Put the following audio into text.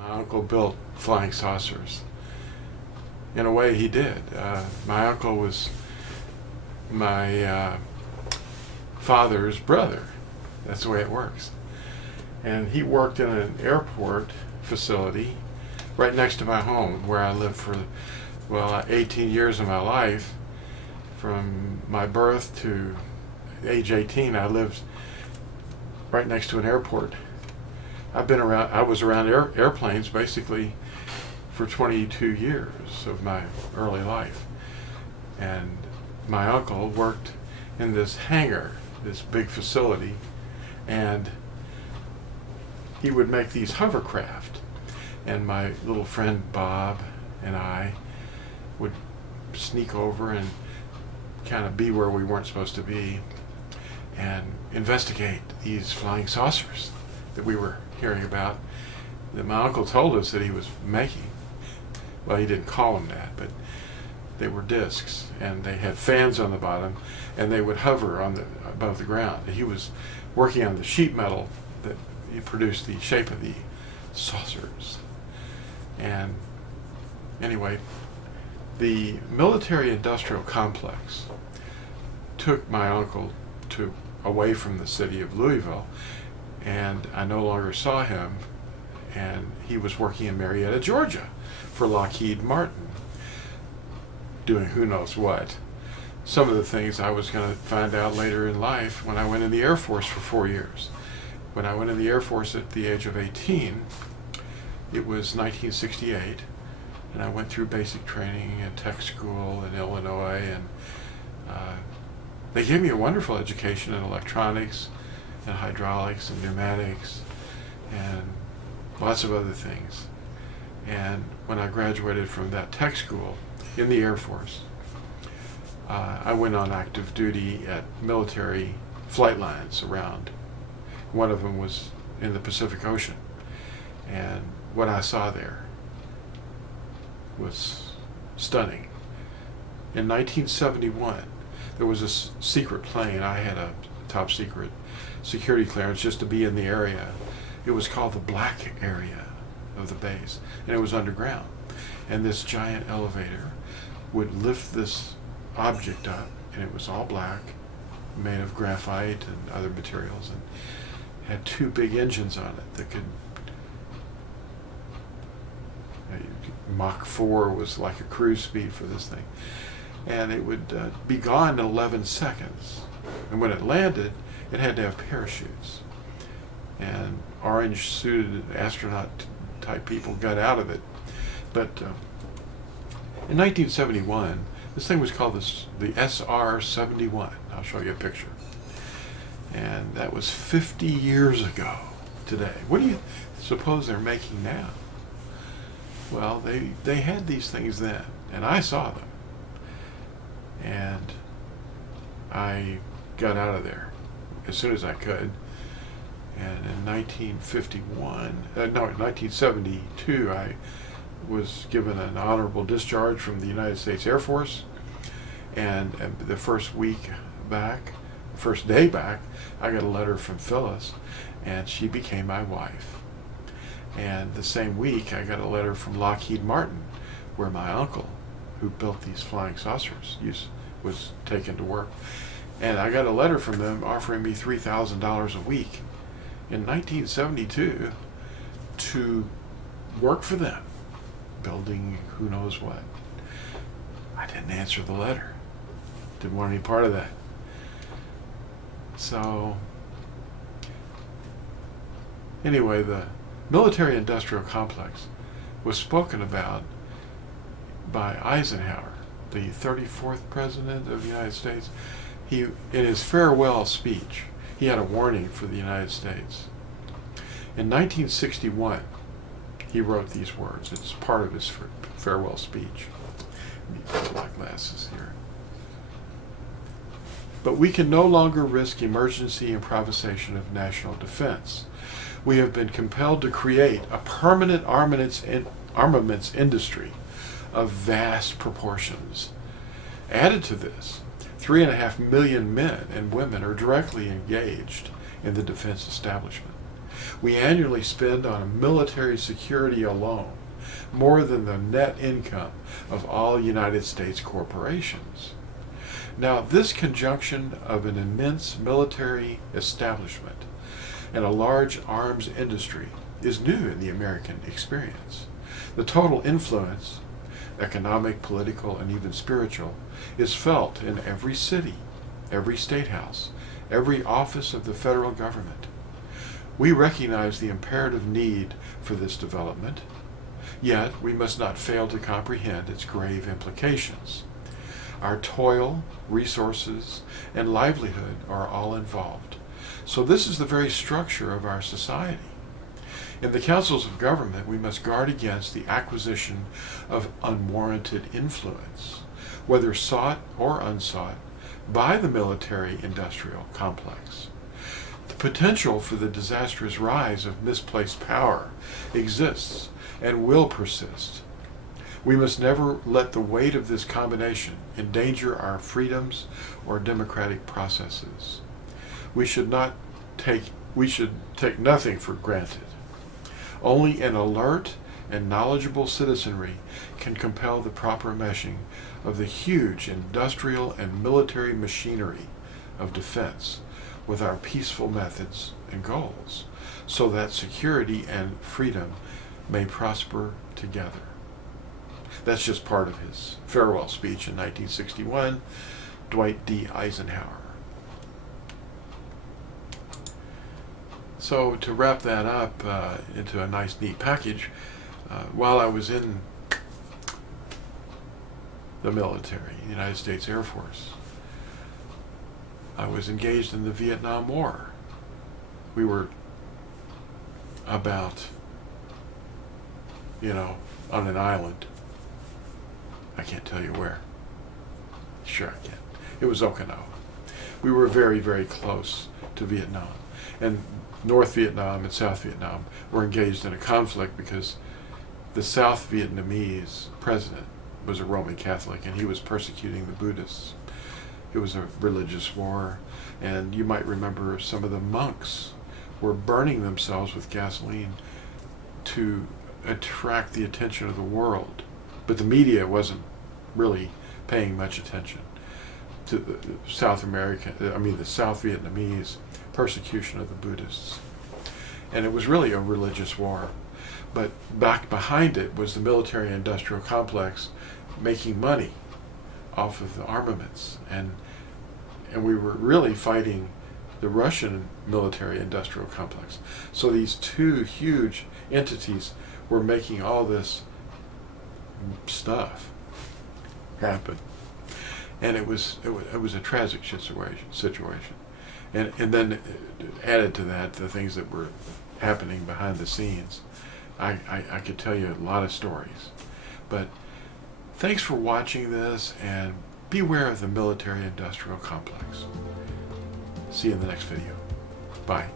My uncle built flying saucers. In a way, he did. My uncle was my father's brother. That's the way it works. And he worked in an airport facility right next to my home, where I lived for, 18 years of my life. From my birth to age 18, I lived right next to an airport. I was around airplanes basically for 22 years of my early life. And my uncle worked in this hangar, this big facility, and he would make these hovercraft. And my little friend Bob and I would sneak over and kind of be where we weren't supposed to be and investigate these flying saucers that we were hearing about, that my uncle told us that he was making. Well, he didn't call them that, but they were discs, and they had fans on the bottom, and they would hover above the ground. He was working on the sheet metal that produced the shape of the saucers. And anyway, the military-industrial complex took my uncle away from the city of Louisville, and I no longer saw him, and he was working in Marietta, Georgia for Lockheed Martin, doing who knows what. Some of the things I was going to find out later in life when I went in the Air Force for 4 years. When I went in the Air Force at the age of 18, it was 1968, and I went through basic training and tech school in Illinois, and they gave me a wonderful education in electronics and hydraulics and pneumatics and lots of other things. And when I graduated from that tech school in the Air Force, I went on active duty at military flight lines around. One of them was in the Pacific Ocean. And what I saw there was stunning. In 1971, there was a secret plane. I had a top secret security clearance just to be in the area. It was called the Black Area of the base, and it was underground. And this giant elevator would lift this object up, and it was all black, made of graphite and other materials, and had two big engines on it that could, Mach 4 was like a cruise speed for this thing. And it would be gone in 11 seconds. And when it landed, it had to have parachutes. And orange-suited astronaut-type people got out of it. But in 1971, this thing was called the SR-71. I'll show you a picture. And that was 50 years ago today. What do you suppose they're making now? Well, they had these things then, and I saw them. And I got out of there as soon as I could. And in 1972, I was given an honorable discharge from the United States Air Force. And the first day back, I got a letter from Phyllis, and she became my wife. And the same week, I got a letter from Lockheed Martin, where my uncle, who built these flying saucers, was taken to work. And I got a letter from them offering me $3,000 a week in 1972 to work for them, building who knows what. I didn't answer the letter. Didn't want any part of that. So, anyway, the military-industrial complex was spoken about by Eisenhower, the 34th president of the United States. In his farewell speech, he had a warning for the United States. In 1961, he wrote these words. It's part of his farewell speech. Let me put my glasses here. But we can no longer risk emergency improvisation of national defense. We have been compelled to create a permanent armaments industry of vast proportions. Added to this, 3.5 million men and women are directly engaged in the defense establishment. We annually spend on military security alone more than the net income of all United States corporations. Now, this conjunction of an immense military establishment and a large arms industry is new in the American experience. The total influence, economic, political, and even spiritual, is felt in every city, every state house, every office of the federal government. We recognize the imperative need for this development, yet we must not fail to comprehend its grave implications. Our toil, resources, and livelihood are all involved. So this is the very structure of our society. In the councils of government, we must guard against the acquisition of unwarranted influence, whether sought or unsought, by the military-industrial complex. The potential for the disastrous rise of misplaced power exists and will persist. We must never let the weight of this combination endanger our freedoms or democratic processes. We should take nothing for granted. Only an alert and knowledgeable citizenry can compel the proper meshing of the huge industrial and military machinery of defense with our peaceful methods and goals, so that security and freedom may prosper together. That's just part of his farewell speech in 1961, Dwight D. Eisenhower. So to wrap that up into a nice, neat package, while I was in the military, the United States Air Force, I was engaged in the Vietnam War. We were about, on an island. I can't tell you where. Sure I can. It was Okinawa. We were very, very close to Vietnam. And North Vietnam and South Vietnam were engaged in a conflict because the South Vietnamese president was a Roman Catholic and he was persecuting the Buddhists. It was a religious war, and you might remember some of the monks were burning themselves with gasoline to attract the attention of the world. But the media wasn't really paying much attention to the South Vietnamese persecution of the Buddhists. And it was really a religious war. But back behind it was the military-industrial complex making money off of the armaments. And we were really fighting the Russian military-industrial complex. So these two huge entities were making all this stuff happen. And it was a tragic situation. And then added to that, the things that were happening behind the scenes. I could tell you a lot of stories. But thanks for watching this, and beware of the military-industrial complex. See you in the next video. Bye.